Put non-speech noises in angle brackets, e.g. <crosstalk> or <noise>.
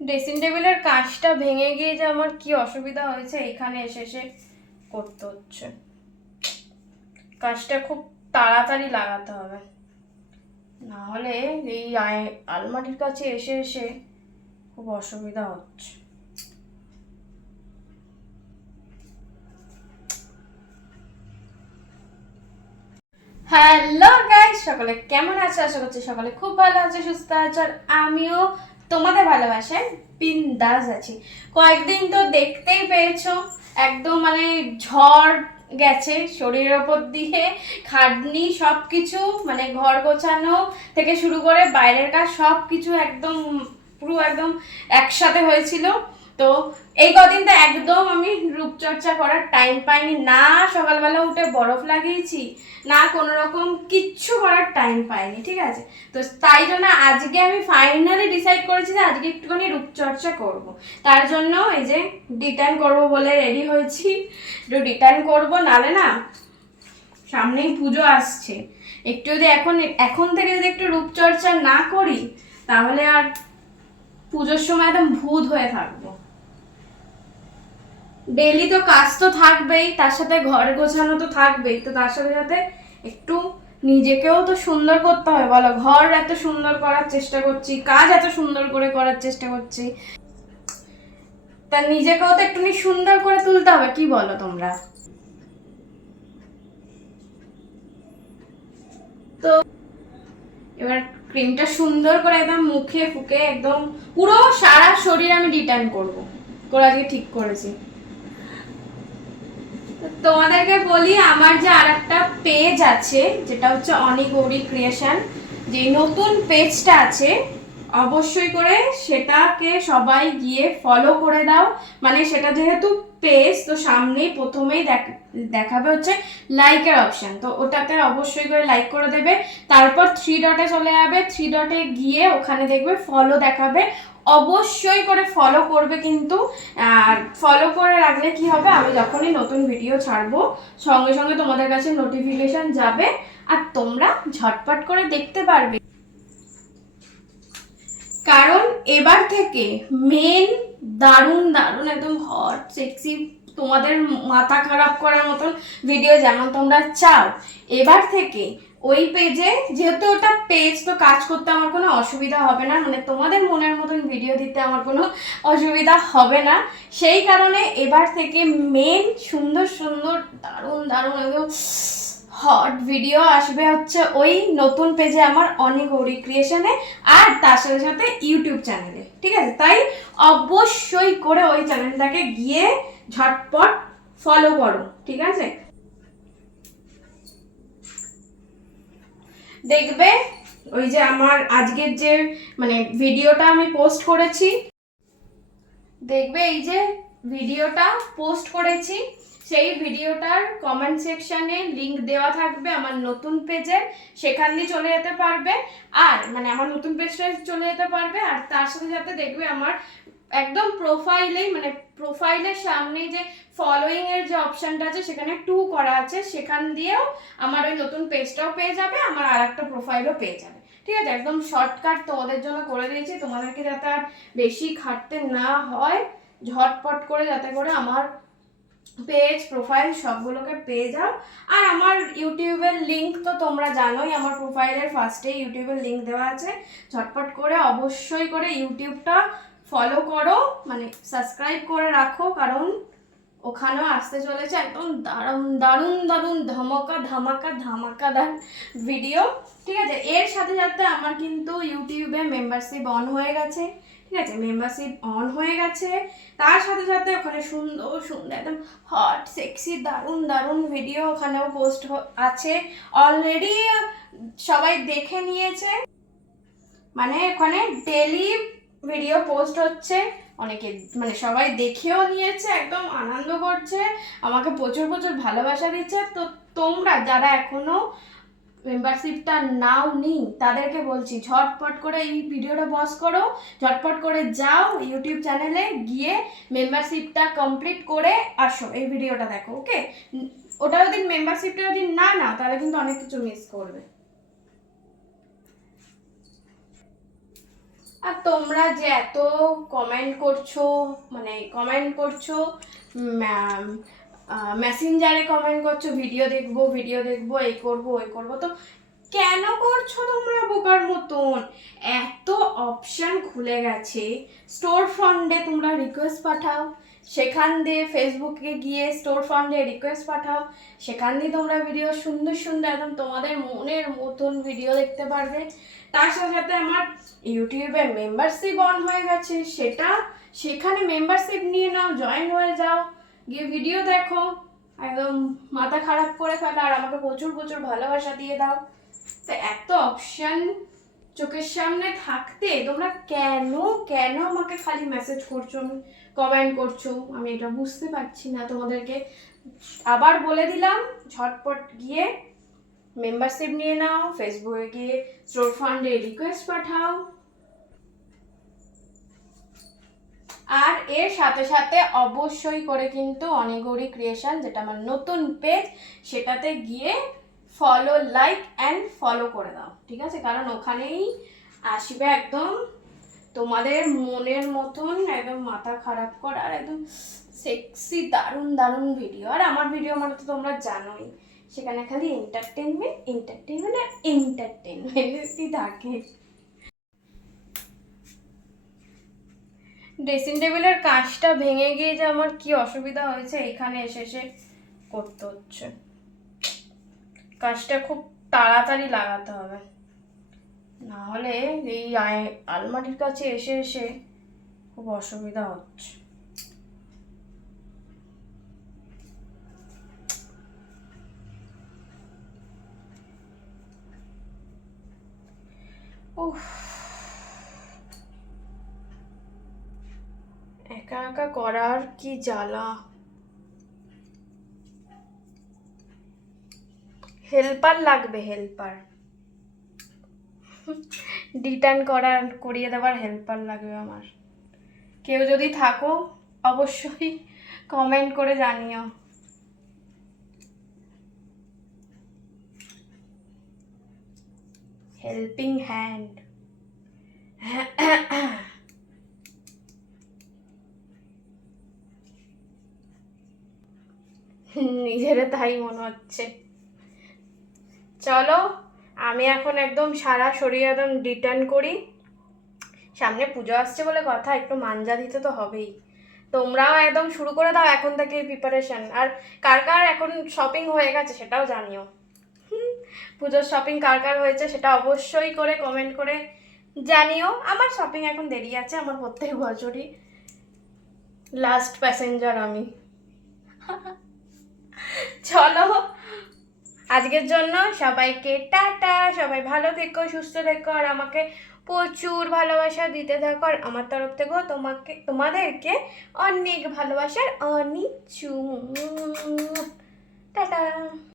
Dressing টেবিলের কাজটা ভেঙে গিয়ে যে আমার কি অসুবিধা হয়েছে, এখানে এসে এসে করতে হচ্ছে। কাজটা খুব তাড়াতাড়ি লাগাতে হবে। না হলে এই আলমারির কাছে এসে এসে খুব অসুবিধা হচ্ছে। হ্যালো গাইস, সকলে কেমন আছে? আশা করছি সকলে খুব ভালো আছে, সুস্থ আছে, আর আমিও তোমাদের ভালোবাসায় বিন্দাস আছি। কয়েকদিন তো দেখতেই পেয়েছ, একদম মানে ঝড় গেছে শরীরের ওপর দিয়ে, খাটনি সব কিছু মানে ঘর গোছানো থেকে শুরু করে বাইরের কাজ সব কিছু একদম পুরো একদম একসাথে হয়েছিল। তো এই কদিন তো একদম আমি রূপচর্চা করার টাইম পাইনি। না সকালবেলা উঠে বরফ লাগিয়েছি, না কোনো রকম কিচ্ছু করার টাইম পাইনি, ঠিক আছে? তো তাই জন্য আজকে আমি ফাইনালি ডিসাইড করেছি যে আজকে একটুখানি রূপচর্চা করব। তার জন্য এই যে ডিটার্ন করব বলে রেডি হয়েছি। একটু ডিটার্ন করব, নালে না সামনেই পুজো আসছে। একটু যদি এখন এখন থেকে যদি একটু রূপচর্চা না করি, তাহলে আর পুজোর সময় একদম ভূত হয়ে থাকব। ডেলি তো কাজ তো থাকবেই, তার সাথে ঘর গোছানো তো থাকবেই, তো তার সাথে সাথে একটু নিজেকেও তো সুন্দর করতে হয়। বলো, ঘর এত সুন্দর করার চেষ্টা করছি, কাজ এত সুন্দর করে করার চেষ্টা করছি। তা নিজেকেও তো একটুখানি সুন্দর করে তুলতে হবে, কি বলো তোমরা? তো এবার ক্রিমটা সুন্দর করে একদম মুখে ফুকে, একদম পুরো সারা শরীর আমি রিটার্ন করব। করে আজকে ঠিক করেছি। তোমাদেরকে বলি, আমার যে আর একটা পেজ আছে, যেটা হচ্ছে অনি গৌরী ক্রিয়েশন যে নতুন পেজটা আছে, অবশ্যই করে সেটাকে সবাই গিয়ে ফলো করে দাও। মানে সেটা যেহেতু পেজ তো সামনেই প্রথমেই দেখ- দেখাবে হচ্ছে লাইকের অপশন তো ওটাতে অবশ্যই করে লাইক করে দেবে। তারপর থ্রি ডটে চলে যাবে। থ্রি ডটে গিয়ে ওখানে দেখবে ফলো দেখাবে। অবশ্যই করে ফলো করবে কিন্তু, আর ফলো করে রাখলে কি হবে? আমি যখনই নতুন ভিডিও ছাড়বো, সঙ্গে সঙ্গে তোমাদের কাছে নোটিফিকেশন যাবে, আর তোমরা ঝটপট করে দেখতে পারবে। কারণ এবার থেকে মেন দারুণ দারুণ একদম হট সেক্সি তোমাদের মাথা খারাপ করার মতন ভিডিও যেমন তোমরা চাও, এবার থেকে ওই পেজে যেহেতু ওটা পেজ তো কাজ করতে আমার কোনো অসুবিধা হবে না। মানে তোমাদের মনের মতন ভিডিও দিতে আমার কোনো অসুবিধা হবে না। সেই কারণে এবার থেকে মেন সুন্দর সুন্দর, দারুণ দারুণ একদম হট ভিডিও আসবে হচ্ছে ওই নতুন পেজে আমার অনেক গৌরী ক্রিয়েশনে আর তার সাথে সাথে ইউটিউব চ্যানেলে ঠিক আছে? তাই অবশ্যই করে ওই চ্যানেলটাকে গিয়ে ঝটপট ফলো করো। ঠিক আছে? দেখবে? ওই যে আমার আজকের যে মানে ভিডিওটা আমি পোস্ট করেছি। দেখবে এই যে ভিডিওটা পোস্ট করেছি। সেই ভিডিওটার কমেন্ট সেকশানে লিংক দেওয়া থাকবে আমার নতুন পেজে সেখান দিয়ে চলে যেতে পারবে। আর মানে আমার নতুন পেজটা চলে যেতে পারবে। আর তার সাথে সাথে দেখবে আমার একদম প্রোফাইলেই মানে প্রোফাইলের সামনে যে ফলোয়িং এর যে অপশনটা আছে, সেখানে টু করা আছে। সেখান দিয়েও আমার ওই নতুন পেজটাও পেয়ে যাবে, আমার আর একটা প্রোফাইলও পেয়ে যাবে। ঠিক আছে? একদম শর্টকাট তোমাদের জন্য করে দিয়েছি। তোমাদেরকে যাতে আর বেশি খাটতে না হয়, ঝটপট করে যাতে করে আমার পেজ প্রোফাইল সবগুলোকে পেয়ে যাও। আর আমার ইউটিউবের লিংক তো তোমরা জানোই, আমার প্রোফাইলের ফার্স্টে ইউটিউবের লিংক দেওয়া আছে। ঝটপট করে, অবশ্যই করে ইউটিউবটা ফলো করো মানে সাবস্ক্রাইব করে রাখো, কারণ ওখানেও আসতে চলেছে একদম দারুণ দারুণ দারুণ ধমাকা, ধামাকা ধামাকা ধামাকাদার ভিডিও ঠিক আছে? এর সাথে সাথে আমার কিন্তু ইউটিউবে মেম্বারশিপ অন হয়ে গেছে। ঠিক আছে? মেম্বারশিপ অন হয়ে গেছে। তার সাথে সাথে ওখানে সুন্দর সুন্দর একদম হট সেক্সি দারুণ দারুণ ভিডিও ওখানেও পোস্ট আছে। অলরেডি সবাই দেখে নিয়েছে। মানে ওখানে ডেলি ভিডিও পোস্ট হচ্ছে, অনেকে মানে সবাই দেখেও নিয়েছে, একদম আনন্দ করছে, আমাকে প্রচুর প্রচুর ভালোবাসা দিচ্ছে। তো তোমরা যারা এখনও মেম্বারশিপটা নাও নি, তাদেরকে বলছি, ঝটপট করে এই ভিডিওটা বস করো, ঝটপট করে যাও ইউটিউব চ্যানেলে গিয়ে মেম্বারশিপটা কমপ্লিট করে আসো, এই ভিডিওটা দেখো ওকে ওটা যদি মেম্বারশিপটা যদি না নাও, তাহলে কিন্তু অনেক কিছু মিস করবে। আর তোমরা যে এত কমেন্ট করছ মানে কমেন্ট করছ মেসেঞ্জারে কমেন্ট করছ ভিডিও দেখব ভিডিও দেখব, এই করব, ওই করব, তো কেন করছ তোমরা বোকার মতন? এত অপশান খুলে গেছে। স্টোর ফন্ডে তোমরা রিকোয়েস্ট পাঠাও, সেখান দিয়ে ফেসবুকে গিয়ে স্টোর ফান্ডে রিকোয়েস্ট পাঠাও, সেখান দিয়ে তোমরা ভিডিও সুন্দর সুন্দর একদম তোমাদের মনের মতন ভিডিও দেখতে পারবে। তার সাথে সাথে আমার ইউটিউবে মেম্বারশিপ অন হয়ে গেছে, সেটা সেখানে মেম্বারশিপ নিয়ে নাও জয়েন হয়ে যাও, গিয়ে ভিডিও দেখো, একদম মাথা খারাপ করে ফেলো আর আমাকে প্রচুর প্রচুর ভালোবাসা দিয়ে দাও। তো এত অপশন চোখের সামনে থাকতে তোমরা কেন কেন আমাকে খালি মেসেজ করছ কমেন্ট করছ? আমি এটা বুঝতে পারছি না তোমাদেরকে। আবার বলে দিলাম, ঝটপট গিয়ে মেম্বারশিপ নিয়ে নাও ফেসবুকে গিয়ে স্টোর ফান্ডে রিকোয়েস্ট পাঠাও। আর এর সাথে সাথে অবশ্যই করে কিন্তু অনেগৌরি ক্রিয়েশন যেটা আমার নতুন পেজ সেটাতে গিয়ে ফলো লাইক অ্যান্ড ফলো করে দাও, ঠিক আছে? কারণ ওখানেই আসবে একদম তোমাদের মনের মতন, একদম মাথা খারাপ করার, একদম সেক্সি দারুণ দারুণ ভিডিও আর আমার ভিডিও মানে তো তোমরা জানোই। সেখানে খালি এন্টারটেনমেন্ট এন্টারটেনমেন্ট আর এন্টারটেনমেন্টই থাকে। ড্রেসিং টেবিলের কাজটা ভেঙে গিয়ে যে আমার কি অসুবিধা হয়েছে, এখানে এসে এসে করতে হচ্ছে। কাজটা খুব তাড়াতাড়ি লাগাতে হবে। না হলে এই আলমারির কাছে এসে এসে খুব অসুবিধা হচ্ছে। একা একা করার কি জ্বালা। হেল্পার লাগবে, হেল্পার। রিটার্ন করার, করিয়ে দেওয়ার হেল্পার লাগবে আমার। কেউ যদি থাকো, অবশ্যই কমেন্ট করে জানিও। হেল্পিং হ্যান্ড নিজের তাই মনে হচ্ছে। চলো, আমি এখন একদম সারা শরীর একদম রিটার্ন করি। সামনে পুজো আসছে বলে কথা, একটু মাঞ্জা দিতে তো হবেই। তোমরাও একদম শুরু করে দাও এখন থেকে প্রিপারেশন আর কার কার এখন শপিং হয়ে গেছে সেটাও জানিও। পুজোর শপিং কার কার হয়েছে সেটা অবশ্যই করে কমেন্ট করে জানিও। আমার শপিং এখন দেরি আছে, আমার প্রত্যেক বছরই। লাস্ট প্যাসেঞ্জার আমি। <laughs> চলো, আজকের জন্য সবাইকে টাটা, সবাই ভালো থেকো, সুস্থ থেকো, আর আমাকে প্রচুর ভালোবাসা দিতে থাকো, আর আমার তরফ থেকেও তোমাকে, তোমাদেরকে অনেক ভালোবাসার অনেক চুমু টাটা।